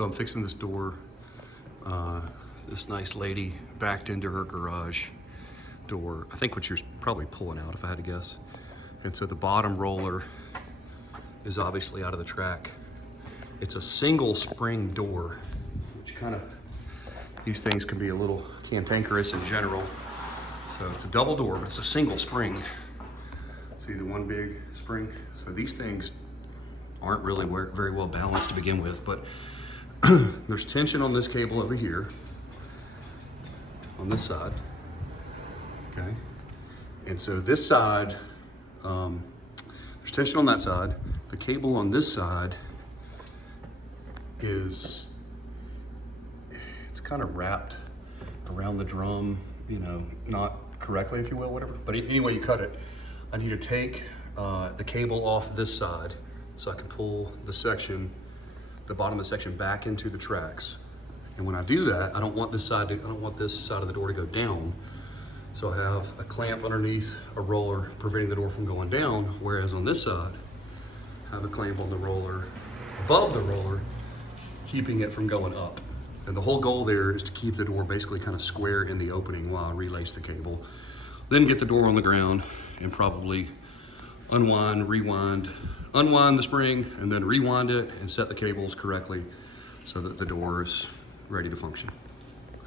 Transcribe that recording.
So I'm fixing this door. This nice lady backed into her garage door. I think what you're probably pulling out, if I had to guess. And so the bottom roller is obviously out of the track. It's a single spring door, which kind of, these things can be a little cantankerous in general. So it's a double door, but it's a single spring. See the one big spring? So these things aren't really very well balanced to begin with, but there's tension on this cable over here, on this side, okay? And so this side, there's tension on that side. The cable on this side it's kind of wrapped around the drum, you know, not correctly, if you will, whatever. But any way you cut it, I need to take the cable off this side so I can pull the section, the bottom of the section back into the tracks. And when I do that, I don't want this side of the door to go down. So I have a clamp underneath a roller preventing the door from going down, whereas on this side, I have a clamp on the roller, above the roller, keeping it from going up. And the whole goal there is to keep the door basically kind of square in the opening while I relace the cable. Then get the door on the ground and probably unwind the spring, and then rewind it and set the cables correctly so that the door is ready to function.